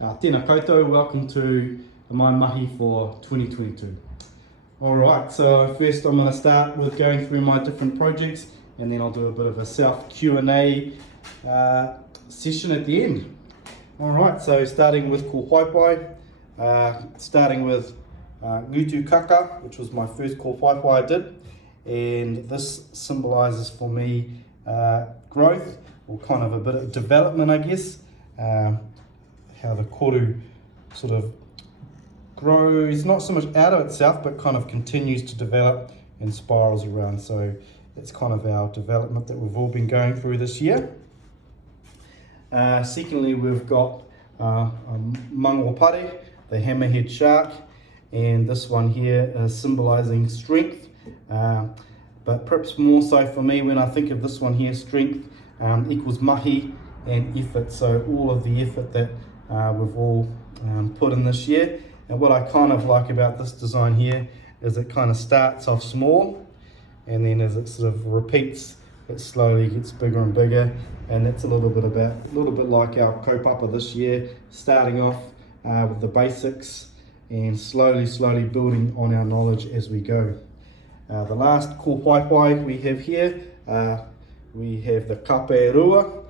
Tēnā koutou, welcome to my mahi for 2022. Alright, so first I'm going to start with going through my different projects and then I'll do a bit of a self Q&A session at the end. Alright, so starting with ko whaipai, starting with ngutu kaka, which was my first ko whaipai I did, and this symbolises for me growth, or kind of a bit of development I guess. How the koru sort of grows, not so much out of itself, but kind of continues to develop and spirals around. So it's kind of our development that we've all been going through this year. Secondly, we've got mangopare, the hammerhead shark, and this one here is symbolizing strength. But perhaps more so for me, when I think of this one here, strength equals mahi and effort. So all of the effort that we've all put in this year. And what I kind of like about this design here is it kind of starts off small, and then as it sort of repeats, it slowly gets bigger and bigger. And that's a little bit like our kaupapa this year, starting off with the basics and slowly building on our knowledge as we go. The last ko whaipai we have here, we have the kaperua.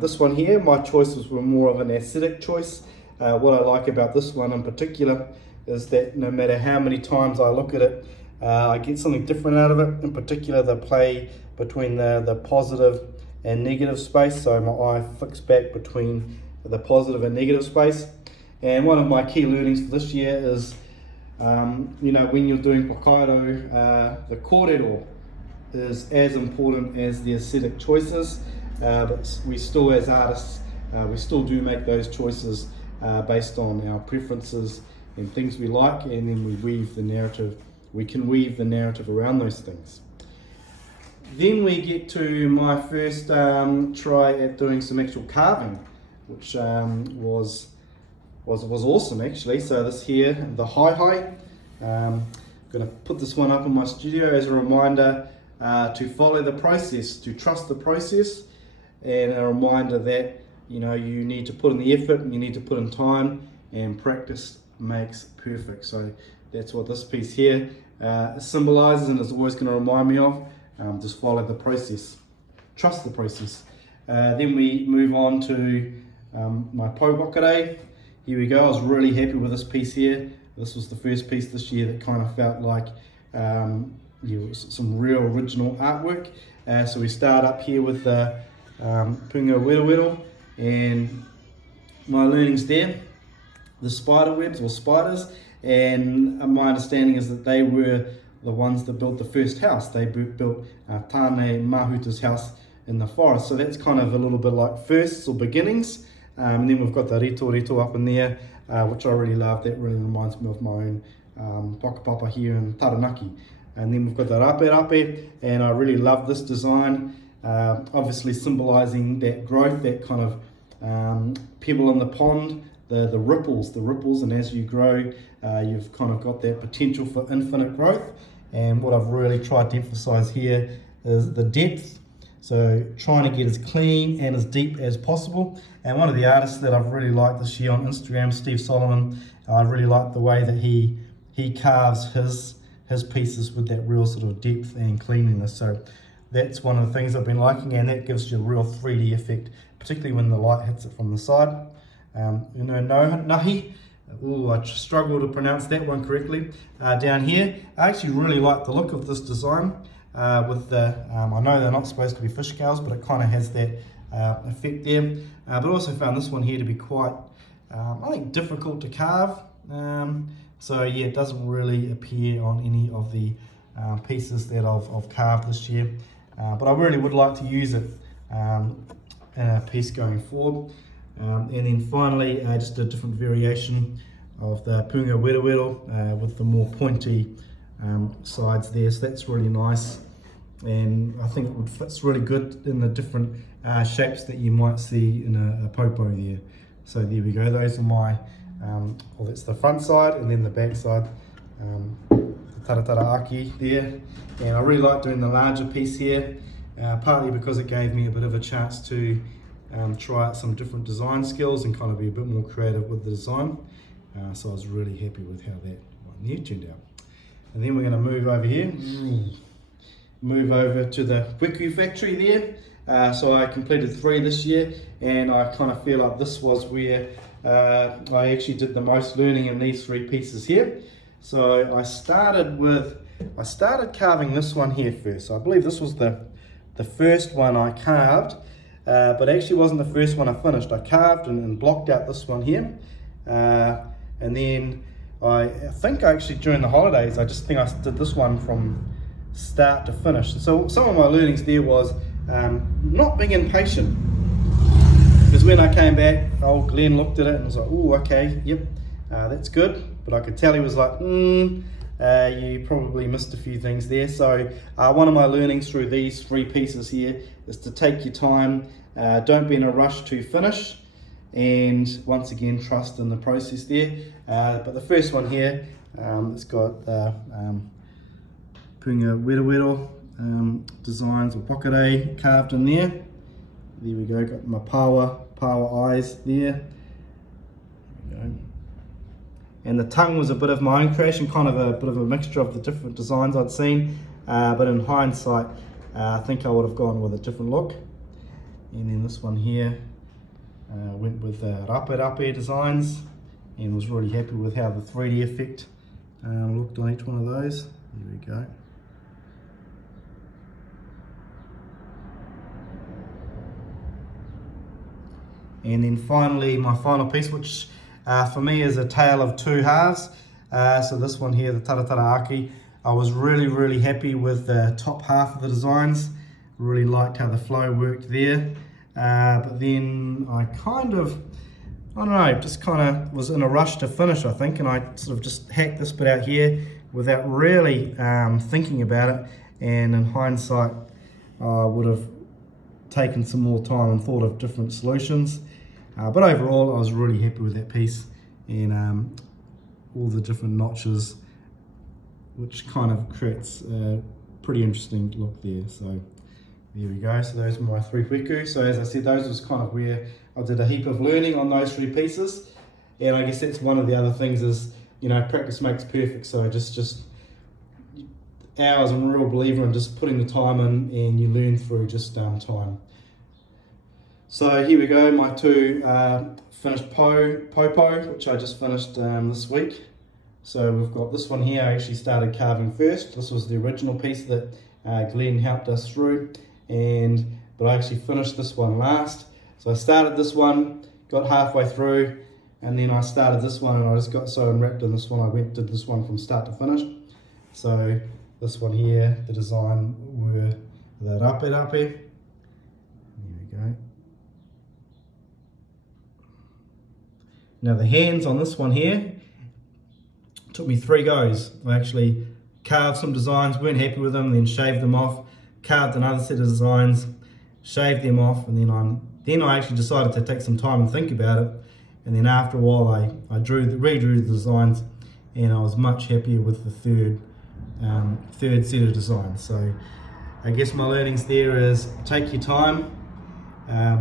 This one here, my choices were more of an aesthetic choice. What I like about this one in particular is that no matter how many times I look at it, I get something different out of it. In particular, the play between the positive and negative space. So my eye flicks back between the positive and negative space. And one of my key learnings for this year is, when you're doing whakairo, the kōrero is as important as the aesthetic choices. But we still, as artists, we still do make those choices based on our preferences and things we like, and then we weave the narrative. We can weave the narrative around those things. Then we get to my first try at doing some actual carving, which was awesome actually. So this here, the hai. I'm going to put this one up in my studio as a reminder to follow the process, to trust the process. And a reminder that you need to put in the effort and you need to put in time, and practice makes perfect. So that's what this piece here symbolizes, and is always going to remind me of. Just follow the process, trust the process. Then we move on to my whakairo. Here we go. I was really happy with this piece here. This was the first piece this year that kind of felt like some real original artwork. So we start up here with the punga wero, and my learnings there, the spider webs or spiders, and my understanding is that they were the ones that built the first house. They built Tāne Mahuta's house in the forest. So that's kind of a little bit like firsts or beginnings. And then we've got the rito up in there, which I really love. That really reminds me of my own whakapapa here in Taranaki. And then we've got the rape, and I really love this design. Obviously symbolizing that growth, that kind of pebble in the pond, the ripples, and as you grow, you've kind of got that potential for infinite growth. And what I've really tried to emphasize here is the depth, so trying to get as clean and as deep as possible. And one of the artists that I've really liked this year on Instagram, Steve Solomon, I really like the way that he carves his pieces with that real sort of depth and cleanliness. So that's one of the things I've been liking, and that gives you a real 3D effect, particularly when the light hits it from the side. Nahi. Oh, I struggle to pronounce that one correctly. Down here, I actually really like the look of this design. With the, I know they're not supposed to be fish scales, but it kind of has that effect there. But I also found this one here to be quite, I think, difficult to carve. So yeah, it doesn't really appear on any of the pieces that I've carved this year. But I really would like to use it in a piece going forward. And then finally, just a different variation of the punga wero with the more pointy sides there. So that's really nice, and I think it fits really good in the different shapes that you might see in a popo there. So there we go. Those are my, well, that's the front side, and then the back side, the taratara aki there. And I really like doing the larger piece here, partly because it gave me a bit of a chance to try out some different design skills and kind of be a bit more creative with the design. So I was really happy with how that one there turned out. And then we're going to move over here, move over to the whakairo factory there. So I completed 3 this year, and I kind of feel like this was where I actually did the most learning in these 3 pieces here. So I started carving this one here first. So I believe this was the first one I carved, but actually wasn't the first one I finished. I carved and blocked out this one here, and then I think actually during the holidays I did this one from start to finish. So some of my learnings there was not being impatient, because when I came back, old Glenn looked at it and was like, oh, okay, yep, that's good, but I could tell he was like, you probably missed a few things there. So one of my learnings through these 3 pieces here is to take your time, don't be in a rush to finish, and once again trust in the process there. But the first one here, it's got Punga Wero designs or whakairo carved in there. There we go, got my power eyes there. There we go. And the tongue was a bit of my own creation, kind of a bit of a mixture of the different designs I'd seen, but in hindsight I think I would have gone with a different look. And then this one here went with rape designs, and was really happy with how the 3D effect looked on each one of those. There we go. And then finally, my final piece, which for me is a tale of 2 halves. So this one here, the taratara aki, I was really happy with the top half of the designs. Really liked how the flow worked there. But then I just kind of was in a rush to finish, I think, and I sort of just hacked this bit out here without really thinking about it. And in hindsight, I would have taken some more time and thought of different solutions. But overall, I was really happy with that piece, and all the different notches, which kind of creates a pretty interesting look there. So there we go. So those were my 3 whakairo. So as I said, those was kind of where I did a heap of learning on those 3 pieces. And I guess that's one of the other things is, you know, practice makes perfect. So just hours, I'm a real believer in just putting the time in, and you learn through just time. So here we go, my 2 finished popo, which I just finished this week. So we've got this one here. I actually started carving first. This was the original piece that Glenn helped us through, but I actually finished this one last. So I started this one, got halfway through, and then I started this one, and I just got so enwrapped in this one, I did this one from start to finish. So this one here, the design were the rape. There we go. Now the hands on this one here took me 3 goes. I actually carved some designs, weren't happy with them, then shaved them off, carved another set of designs, shaved them off, and then I actually decided to take some time and think about it. And then after a while I redrew the designs, and I was much happier with the third set of designs. So I guess my learnings there is take your time,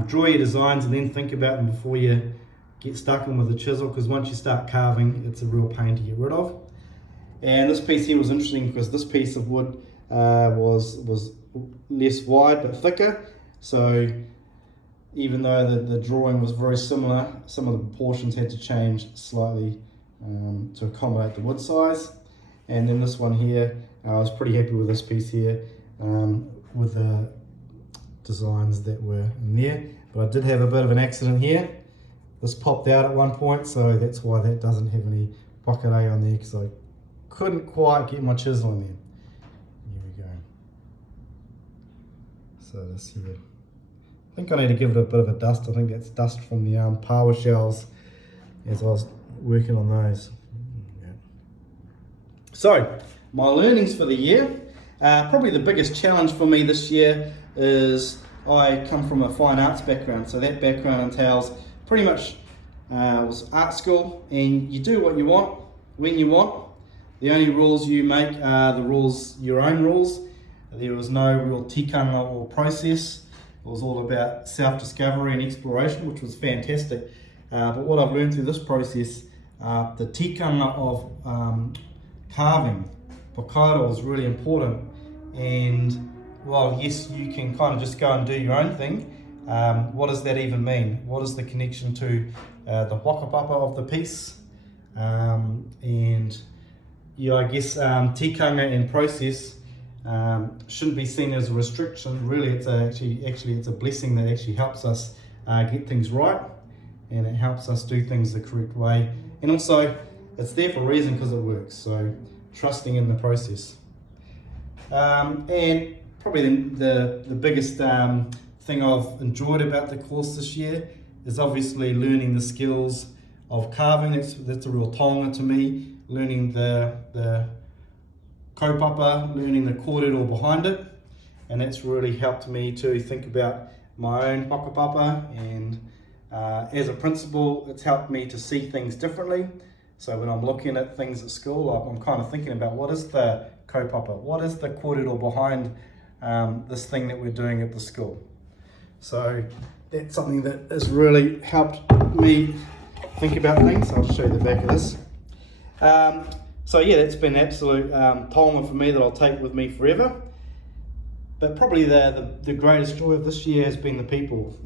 draw your designs, and then think about them before you get stuck in with a chisel, because once you start carving, it's a real pain to get rid of. And this piece here was interesting because this piece of wood was less wide but thicker. So even though the drawing was very similar, some of the proportions had to change slightly to accommodate the wood size. And then this one here, I was pretty happy with this piece here with the designs that were in there. But I did have a bit of an accident here. This popped out at one point, so that's why that doesn't have any whakairo on there, because I couldn't quite get my chisel in there. Here we go. So this here, I think I need to give it a bit of a dust. I think that's dust from the power shells as I was working on those. Yeah. So my learnings for the year, probably the biggest challenge for me this year is I come from a fine arts background, so that background entails pretty much was art school, and you do what you want when you want. The only rules you make are your own rules. There was no real tikanga or process. It was all about self-discovery and exploration, which was fantastic. But what I've learned through this process, the tikanga of carving, whakairo, is really important. And well, yes, you can kind of just go and do your own thing. What does that even mean? What is the connection to the whakapapa of the piece? And yeah, I guess tikanga and process shouldn't be seen as a restriction. Really, it's it's a blessing that actually helps us get things right, and it helps us do things the correct way. And also, it's there for a reason, because it works. So, trusting in the process. And probably the biggest thing I've enjoyed about the course this year is obviously learning the skills of carving. That's a real tonga to me. Learning the kaupapa, learning the kōrero behind it, and that's really helped me to think about my own whakapapa, and as a principal, it's helped me to see things differently. So when I'm looking at things at school, I'm kind of thinking about what is the kaupapa, what is the kōrero behind this thing that we're doing at the school. So that's something that has really helped me think about things. I'll show you the back of this. So yeah, that's been an absolute tonga for me that I'll take with me forever. But probably the greatest joy of this year has been the people.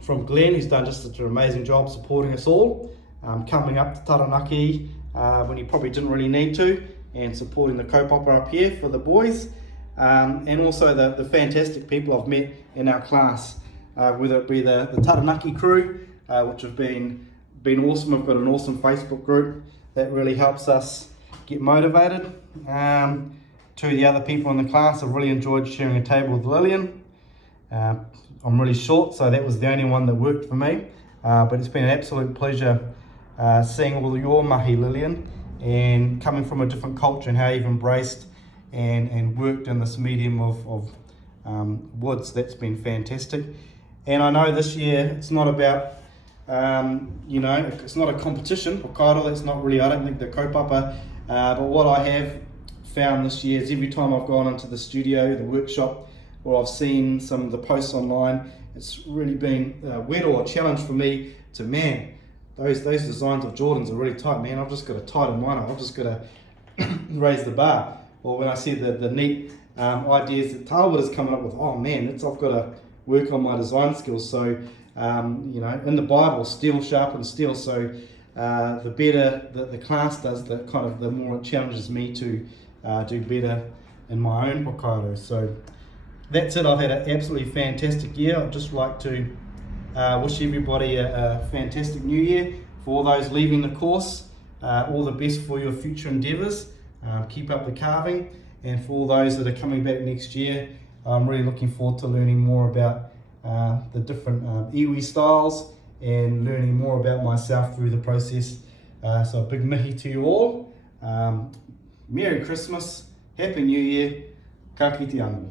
From Glenn, who's done just such an amazing job supporting us all, coming up to Taranaki when he probably didn't really need to, and supporting the kaupapa up here for the boys. And also the fantastic people I've met in our class, whether it be the Taranaki crew, which have been awesome. We've got an awesome Facebook group that really helps us get motivated. To the other people in the class, I've really enjoyed sharing a table with Lillian. I'm really short, so that was the only one that worked for me. But it's been an absolute pleasure seeing all your mahi, Lillian, and coming from a different culture and how you've embraced and worked in this medium of woods. That's been fantastic. And I know this year it's not about it's not a competition. Whakairo, that's not really, I don't think, the kaupapa. But what I have found this year is every time I've gone into the studio, the workshop, or I've seen some of the posts online, it's really been a challenge for me to, man, those designs of Jordan's are really tight, man. I've just got to tighten mine up. I've just got to raise the bar. Or when I see the neat ideas that Talbot is coming up with, oh man, I've got to work on my design skills. So, in the Bible, steel sharpens steel. So the better that the class does, the more it challenges me to do better in my own whakairo. So that's it. I've had an absolutely fantastic year. I'd just like to wish everybody a fantastic new year. For all those leaving the course, all the best for your future endeavours. Keep up the carving. And for all those that are coming back next year, I'm really looking forward to learning more about the different iwi styles and learning more about myself through the process. So a big mihi to you all. Merry Christmas, Happy New Year, ka kite anō.